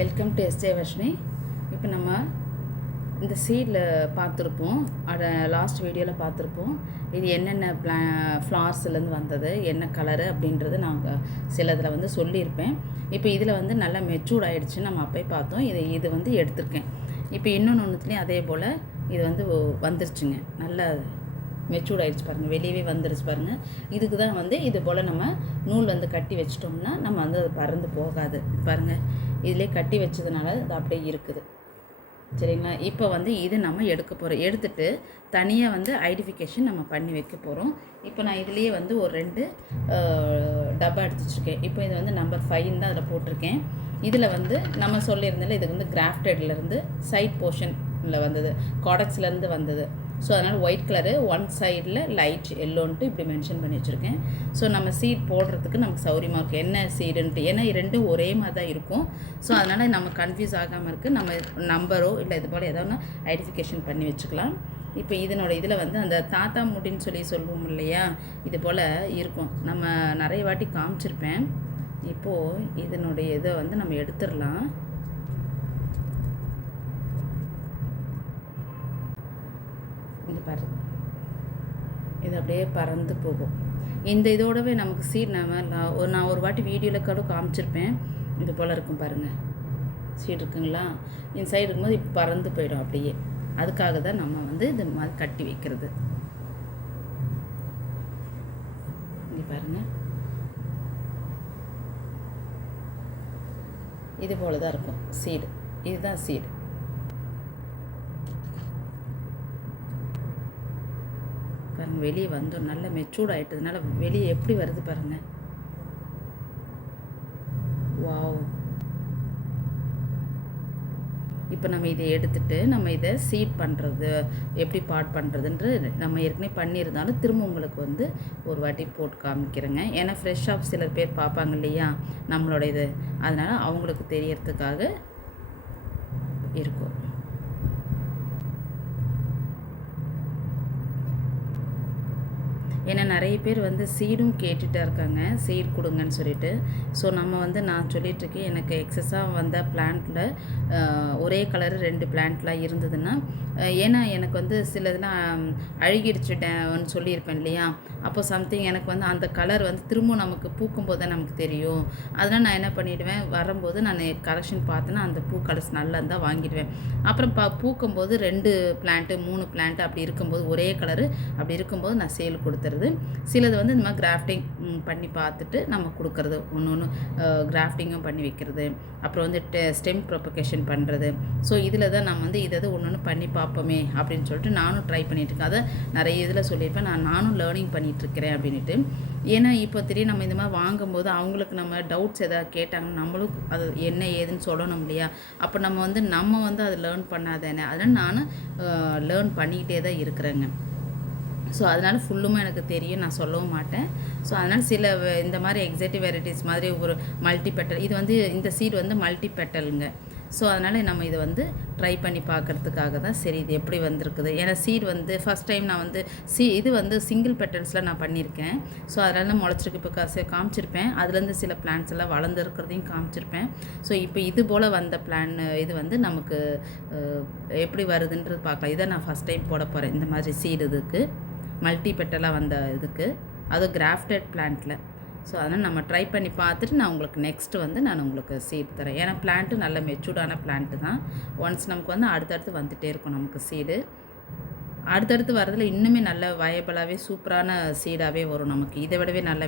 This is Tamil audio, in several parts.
Welcome to SJ Varshini. இப்போ நம்ம இந்த சீடில் பார்த்துருப்போம், லாஸ்ட் வீடியோவில் பார்த்துருப்போம். இது என்னென்ன ஃப்ளார்ஸ்லேருந்து வந்தது, என்ன கலரு அப்படின்றது நாங்கள் சிலதில் வந்து சொல்லியிருப்பேன். இப்போ இதில் வந்து நல்லா மெச்சூர்ட் ஆகிடுச்சுன்னு நம்ம அப்போயே பார்த்தோம். இது வந்து எடுத்திருக்கேன். இப்போ ஒன்றுத்துலேயும் அதே போல் இது வந்து வந்துருச்சுங்க. நல்லா மெச்சூர்ட் ஆகிடுச்சு பாருங்கள், வெளியவே வந்துடுச்சு பாருங்கள். இதுக்கு தான் வந்து இது போல் நம்ம நூல் வந்து கட்டி வச்சிட்டோம்னா நம்ம வந்து அது பறந்து போகாது. பாருங்கள், இதிலே கட்டி வச்சதுனால அது அப்படியே இருக்குது. சரிங்களா? இப்போ வந்து இது நம்ம எடுக்க போகிறோம். எடுத்துகிட்டு தனியாக வந்து ஐடென்டிஃபிகேஷன் நம்ம பண்ணி வைக்க போகிறோம். இப்போ நான் இதுலேயே வந்து ஒரு 2 டப்பா எடுத்து வச்சுருக்கேன். இப்போ இது வந்து நம்பர் 5 தான் அதில் போட்டிருக்கேன். இதில் வந்து நம்ம சொல்லியிருந்தால இது வந்து கிராஃப்டட்லேருந்து சைட் போர்ஷனில் வந்தது, காடக்ஸ்லேருந்து வந்தது. ஸோ அதனால் ஒயிட் கலரு, ஒன் சைடில் லைட் எல்லோன்ட்டு இப்படி மென்ஷன் பண்ணி வச்சுருக்கேன். ஸோ நம்ம சீட் போடுறதுக்கு நமக்கு சௌரியமாக இருக்குது, என்ன சீடுன்ட்டு. ஏன்னா ரெண்டும் ஒரே மாதிரி தான் இருக்கும். ஸோ அதனால் நம்ம கன்ஃபியூஸ் ஆகாமல் இருக்குது. நம்ம நம்பரோ இல்லை இது போல் ஏதோ ஒன்று ஐடென்டிஃபிகேஷன் பண்ணி வச்சுக்கலாம். இப்போ இதனோட இதில் வந்து அந்த தாத்தா முடின்னு சொல்லுவோம் இல்லையா, இது போல் இருக்கும். நம்ம நிறைய வாட்டி காமிச்சிருப்பேன். இப்போது இதனுடைய இதை வந்து நம்ம எடுத்துடலாம். இது பாருங்க, இது அப்படியே பறந்து போகும். இந்த இதோடவே நமக்கு சீட் நான் ஒரு வாட்டி வீடியோவில் கூட காமிச்சிருப்பேன். இது போல் இருக்கும் பாருங்கள், சீட் இருக்குங்களா, இந்த சைடு இருக்கும்போது இப்போ பறந்து போயிடும் அப்படியே. அதுக்காக தான் நம்ம வந்து இது மாதிரி கட்டி வைக்கிறது. இங்கே பாருங்கள், இது போல் தான் இருக்கும் சீடு. இதுதான் சீடு. பாருங்கள், வெளியே வந்தோம், நல்லா மெச்சூர்ட் ஆகிட்டதுனால வெளியே எப்படி வருது பாருங்கள். வாவ்! இப்போ நம்ம இதை எடுத்துகிட்டு நம்ம இதை சீட் பண்ணுறது எப்படி பாட் பண்ணுறதுன்ற நம்ம ஏற்கனவே பண்ணியிருந்தாலும் திரும்ப உங்களுக்கு வந்து ஒரு வாட்டி போட்டு காமிக்கிறேங்க. ஏன்னா ஃப்ரெஷ்ஷாக சிலர் பேர் பார்ப்பாங்க இல்லையா நம்மளோட இது, அதனால் அவங்களுக்கு தெரியறதுக்காக இருக்கும். ஏன்னா நிறைய பேர் வந்து சீடும் கேட்டுகிட்டா இருக்காங்க, சீட் கொடுங்கன்னு சொல்லிட்டு. ஸோ நம்ம வந்து நான் சொல்லிகிட்ருக்கேன், எனக்கு எக்ஸஸாக வந்த பிளான்ட்டில் ஒரே கலரு 2 பிளான்ட்லாம் இருந்ததுன்னா, ஏன்னா எனக்கு வந்து சிலதெல்லாம் அழுகிடுச்சுட்டேன்னு சொல்லியிருப்பேன் இல்லையா, அப்போ சம்திங் எனக்கு வந்து அந்த கலர் வந்து திரும்ப நமக்கு பூக்கும்போது தான் நமக்கு தெரியும். அதனால் நான் என்ன பண்ணிவிடுவேன், வரும்போது நான் கலெக்ஷன் பார்த்தேன்னா அந்த பூ கலர்ஸ் நல்லா இருந்தால் வாங்கிடுவேன். அப்புறம் பூக்கும்போது 2 பிளான்ட்டு 3 பிளான்ட்டு அப்படி இருக்கும்போது ஒரே கலரு அப்படி இருக்கும்போது நான் சேல் கொடுத்துருவேன். சிலது வந்து இந்த மாதிரி கிராஃப்டிங் பண்ணி பார்த்துட்டு நம்ம கொடுக்கறது, ஒன்று கிராஃப்டிங்கும் பண்ணி வைக்கிறது, அப்புறம் வந்து ஸ்டெம் ப்ரொபகேஷன் பண்ணுறது. ஸோ இதில் தான் நம்ம வந்து இதை ஒன்று பண்ணி பார்ப்போமே அப்படின்னு சொல்லிட்டு நானும் ட்ரை பண்ணிகிட்ருக்கேன். அதை நிறைய இதில் சொல்லியிருப்பேன், நானும் லேர்னிங் பண்ணிகிட்ருக்கிறேன் அப்படின்ட்டு. ஏன்னா இப்போ தெரியும், நம்ம இந்த மாதிரி வாங்கும்போது அவங்களுக்கு நம்ம டவுட்ஸ் எதாவது கேட்டாங்கன்னா நம்மளும் அது என்ன ஏதுன்னு சொல்லணும் இல்லையா. அப்போ நம்ம வந்து அதை லேர்ன் பண்ணாதானே, அதனால் நானும் லேர்ன் பண்ணிக்கிட்டே தான் இருக்கிறேங்க. ஸோ அதனால் ஃபுல்லுமே எனக்கு தெரியும், நான் சொல்லவும் மாட்டேன். ஸோ அதனால் சில இந்த மாதிரி எக்ஸாக்டிவ் வெரைட்டிஸ் மாதிரி ஒரு மல்டி பெட்டல், இது வந்து இந்த சீட் வந்து மல்டி பெட்டலுங்க. ஸோ அதனால் நம்ம இதை வந்து ட்ரை பண்ணி பார்க்குறதுக்காக தான் சரி இது எப்படி வந்திருக்குது. ஏன்னா சீட் வந்து ஃபஸ்ட் டைம் நான் வந்து இது வந்து சிங்கிள் பெட்டல்ஸில் நான் பண்ணியிருக்கேன். ஸோ அதனால் தான் முளைச்சிருக்கு. இப்போ காமிச்சிருப்பேன், அதுலேருந்து சில பிளான்ஸ் எல்லாம் வளர்ந்துருக்கிறதையும் காமிச்சிருப்பேன். ஸோ இப்போ இது போல் வந்த இது வந்து நமக்கு எப்படி வருதுன்றது பார்க்கலாம். இதை நான் ஃபஸ்ட் டைம் போட போகிறேன், இந்த மாதிரி சீடு இதுக்கு மல்டி பெட்டலாக வந்த இதுக்கு, அது கிராஃப்டட் பிளான்ட்டில். ஸோ அதனால் நம்ம ட்ரை பண்ணி பார்த்துட்டு நான் உங்களுக்கு நெக்ஸ்ட்டு வந்து நான் உங்களுக்கு சீட் தரேன். ஏன்னா பிளான்ட்டு நல்ல மெச்சூர்டான பிளான்ட்டு தான். ஒன்ஸ் நமக்கு வந்து அடுத்தடுத்து வந்துகிட்டே இருக்கும் நமக்கு சீடு. அடுத்தடுத்து வரதில் இன்னுமே நல்ல வயபிளாகவே சூப்பரான சீடாகவே வரும் நமக்கு. இதை விடவே நல்ல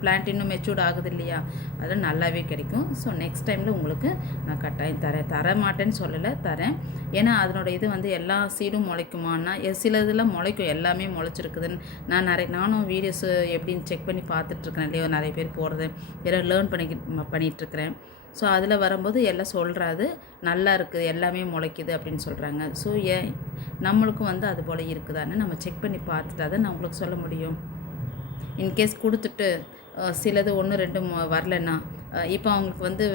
பிளான்ட் இன்னும் மெச்சூர்ட் ஆகுது இல்லையா, அதெல்லாம் நல்லாவே கிடைக்கும். ஸோ நெக்ஸ்ட் டைமில் உங்களுக்கு நான் கட்டாயம் தர மாட்டேன்னு சொல்லலை, தரேன். ஏன்னா அதனோட இது வந்து எல்லா சீடும் முளைக்குமான்னா சில இதெல்லாம் முளைக்கும், எல்லாமே முளைச்சிருக்குதுன்னு நானும் வீடியோஸு எப்படின்னு செக் பண்ணி பார்த்துட்ருக்கேன் இல்லையோ, நிறைய பேர் போடுறது எல்லாம் லேர்ன் பண்ணிகிட்ருக்கிறேன். ஸோ அதில் வரும்போது எல்லாம் சொல்கிறாது நல்லா இருக்குது, எல்லாமே முளைக்குது அப்படின்னு சொல்கிறாங்க. ஸோ நம்மளுக்கும் வந்து அது போல் இருக்குதான்னு நம்ம செக் பண்ணி பார்த்துட்டா தான் நான் உங்களுக்கு சொல்ல முடியும். இன்கேஸ் கொடுத்துட்டு சிலது 1 2 வரலன்னா, இப்போ அவங்களுக்கு வந்து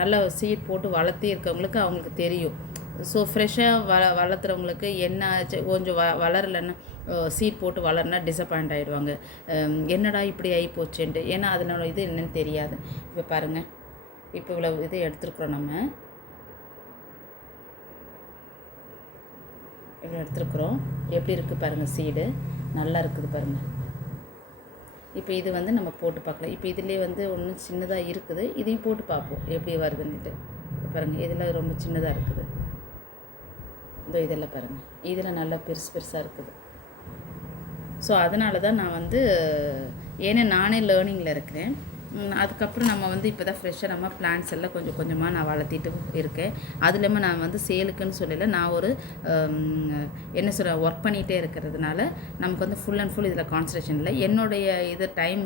நல்லா சீட் போட்டு வளர்த்தி இருக்கவங்களுக்கு அவங்களுக்கு தெரியும். ஸோ ஃப்ரெஷ்ஷாக வளர்த்துறவங்களுக்கு என்ன கொஞ்சம் வளரலைன்னா சீட் போட்டு வளர்னா டிசப்பாயிண்ட் ஆகிடுவாங்க. என்னடா இப்படி ஆகி போச்சுன்ட்டு. ஏன்னா அதனோட இது என்னன்னு தெரியாது. இப்போ பாருங்கள், இப்போ இவ்வளோ இது எடுத்துருக்குறோம் நம்ம, இவ்வளோ எடுத்துருக்குறோம். எப்படி இருக்குது பாருங்கள், சீடு நல்லா இருக்குது பாருங்கள். இப்போ இது வந்து நம்ம போட்டு பார்க்கலாம். இப்போ இதிலே வந்து ஒன்றும் சின்னதாக இருக்குது, இதையும் போட்டு பார்ப்போம் எப்படி வருதுன்னுட்டு. பாருங்கள், இதில் ரொம்ப சின்னதாக இருக்குது. இதெல்லாம் பாருங்கள், இதில் நல்லா பெருசு பெருசாக இருக்குது. ஸோ அதனால தான் நான் வந்து, ஏன்னா நானே லேர்னிங்கில் இருக்கிறேன். அதுக்கப்புறம் நம்ம வந்து இப்போ தான் ஃப்ரெஷ்ஷாக நம்ம பிளான்ட்ஸ் எல்லாம் கொஞ்சம் கொஞ்சமாக நான் வளர்த்திட்டு இருக்கேன். அது இல்லாமல் நான் வந்து சேலுக்குன்னு சொல்லலை, நான் ஒரு என்ன சொல்கிற ஒர்க் பண்ணிகிட்டே இருக்கிறதுனால நமக்கு வந்து ஃபுல் அண்ட் ஃபுல் இதில் கான்சன்ட்ரேஷன் இல்லை. என்னுடைய இது டைம்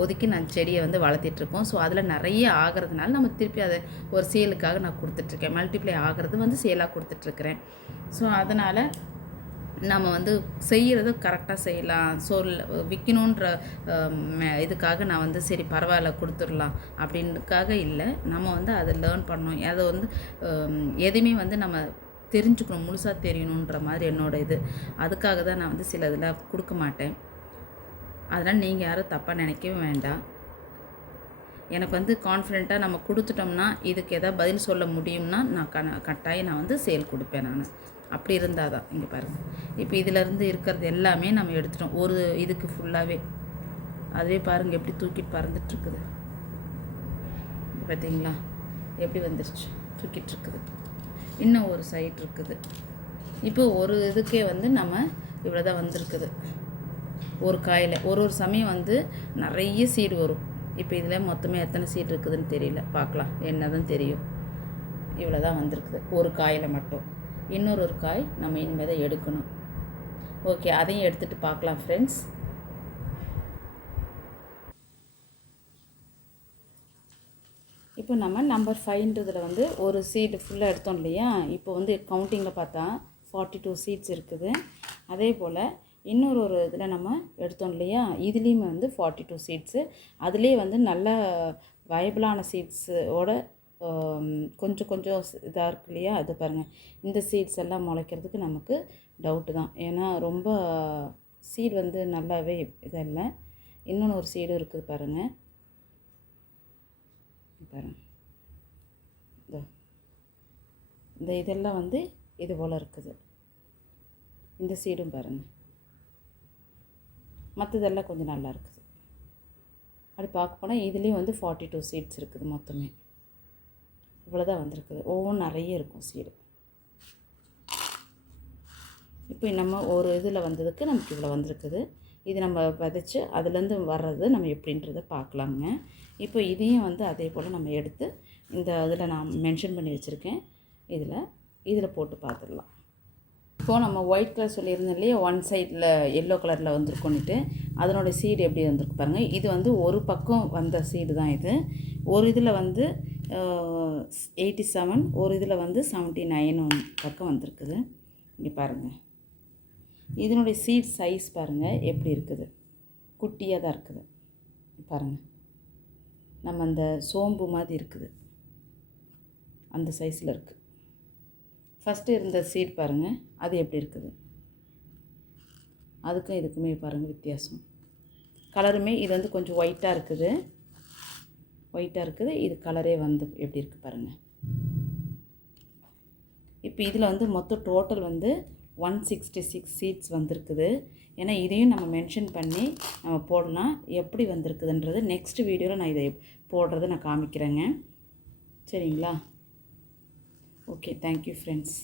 ஒதுக்கி நான் செடியை வந்து வளர்த்திட்ருக்கோம். ஸோ அதில் நிறைய ஆகிறதுனால நம்ம திருப்பி அதை ஒரு சேலுக்காக நான் கொடுத்துட்ருக்கேன். மல்டிப்ளை ஆகிறது வந்து சேலாக கொடுத்துட்ருக்குறேன். ஸோ அதனால் நம்ம வந்து செய்கிறத கரெக்டாக செய்யலாம். ஸோ விற்கணுன்ற இதுக்காக நான் வந்து சரி பரவாயில்ல கொடுத்துடலாம் அப்படின்றதுக்காக இல்லை. நம்ம வந்து அதை லேர்ன் பண்ணணும். அதை வந்து எதையுமே வந்து நம்ம தெரிஞ்சுக்கணும், முழுசாக தெரியணுன்ற மாதிரி என்னோடய இது. அதுக்காக தான் நான் வந்து சில இதில் கொடுக்க மாட்டேன். அதனால் நீங்கள் யாரும் தப்பாக நினைக்கவே வேண்டாம். எனக்கு வந்து கான்ஃபிடெண்ட்டாக நம்ம கொடுத்துட்டோம்னா இதுக்கு எதாவது பதில் சொல்ல முடியும்னா நான் கட்டாயம் நான் வந்து சேல் கொடுப்பேன். நான் அப்படி இருந்தால் தான். இங்கே பாருங்கள், இப்போ இதிலேருந்து இருக்கிறது எல்லாமே நம்ம எடுத்துட்டோம் ஒரு இதுக்கு ஃபுல்லாகவே. அதுவே பாருங்கள் எப்படி தூக்கிட்டு பறந்துட்டுருக்குது பார்த்தீங்களா, எப்படி வந்துருச்சு தூக்கிட்டுருக்குது. இன்னும் ஒரு சைட் இருக்குது. இப்போ ஒரு இதுக்கே வந்து நம்ம இவ்வளோ தான் வந்திருக்குது. ஒரு காயில் ஒரு சமயம் வந்து நிறைய சீடு வரும். இப்போ இதில் மொத்தமே எத்தனை சீடு இருக்குதுன்னு தெரியல, பார்க்கலாம், என்ன தான் தெரியும். இவ்வளோ தான் வந்திருக்குது ஒரு காயில் மட்டும். இன்னொரு காய் நம்ம இனிமேல் தான் எடுக்கணும். ஓகே, அதையும் எடுத்துகிட்டு பார்க்கலாம் ஃப்ரெண்ட்ஸ். இப்போ நம்ம நம்பர் 5ன்றதில் வந்து ஒரு சீடு ஃபுல்லாக எடுத்தோம் இல்லையா. இப்போ வந்து கவுண்டிங்கில் பார்த்தா 42 சீட்ஸ் இருக்குது. அதே போல் இன்னொரு இதில் நம்ம எடுத்தோம் இல்லையா, இதுலேயுமே வந்து 42 சீட்ஸு. அதுலேயே வந்து நல்ல வயபிளான சீட்ஸோட கொஞ்சம் கொஞ்சம் இதாக இருக்கு இல்லையா. அது பாருங்கள், இந்த சீட்ஸ் எல்லாம் முளைக்கிறதுக்கு நமக்கு டவுட்டு தான். ஏன்னா ரொம்ப சீடு வந்து நல்லாவே இதல்ல. இன்னொன்று ஒரு சீடு இருக்குது பாருங்கள், பாருங்கள் இந்த இதெல்லாம் வந்து இது போல் இருக்குது. இந்த சீடும் பாருங்கள், மற்றதெல்லாம் கொஞ்சம் நல்லா இருக்குது. அப்படி பார்க்க போனால் இதுலேயும் வந்து 42 சீட்ஸ் இருக்குது மொத்தமே. இவ்வளோ தான் வந்திருக்குது. ஒவ்வொன்றும் நிறைய இருக்கும் சீடு. இப்போ நம்ம ஒரு இதில் வந்ததுக்கு நமக்கு இவ்வளோ வந்திருக்குது. இது நம்ம விதைச்சி அதுலேருந்து வர்றது நம்ம எப்படின்றத பார்க்கலாங்க. இப்போ இதையும் வந்து அதே போல் நம்ம எடுத்து இந்த இதில் நான் மென்ஷன் பண்ணி வச்சுருக்கேன். இதில் போட்டு பார்த்துடலாம். இப்போது நம்ம ஒயிட் கலர் சொல்லியிருந்தோம் இல்லையா, ஒன் சைடில் எல்லோ கலரில் வந்திருக்கோன்னுட்டு, அதனோடய சீடு எப்படி வந்திருக்கு பாருங்கள். இது வந்து ஒரு பக்கம் வந்த சீடு தான் இது. ஒரு இதில் வந்து 87, ஒரு இதில் வந்து 79 பக்கம் வந்திருக்குது. இங்கே பாருங்கள், இதனுடைய சீட் சைஸ் பாருங்கள் எப்படி இருக்குது, குட்டியாக தான் இருக்குது பாருங்கள். நம்ம அந்த சோம்பு மாதிரி இருக்குது அந்த சைஸில் இருக்குது. ஃபஸ்ட்டு இருந்த சீட் பாருங்கள், அது எப்படி இருக்குது, அதுக்கும் இதுக்குமே பாருங்கள் வித்தியாசம். கலருமே இது வந்து கொஞ்சம் ஒயிட்டாக இருக்குது, இது கலரே வந்து எப்படி இருக்குது பாருங்கள். இப்போ இதில் வந்து மொத்தம் டோட்டல் வந்து 166 சீட்ஸ் வந்திருக்குது. ஏன்னா இதையும் நம்ம மென்ஷன் பண்ணி நம்ம போடலாம். எப்படி வந்திருக்குதுன்றது நெக்ஸ்ட் வீடியோவில் நான் இதை போடுறதை நான் காமிக்கிறேங்க. சரிங்களா? Okay, thank you friends.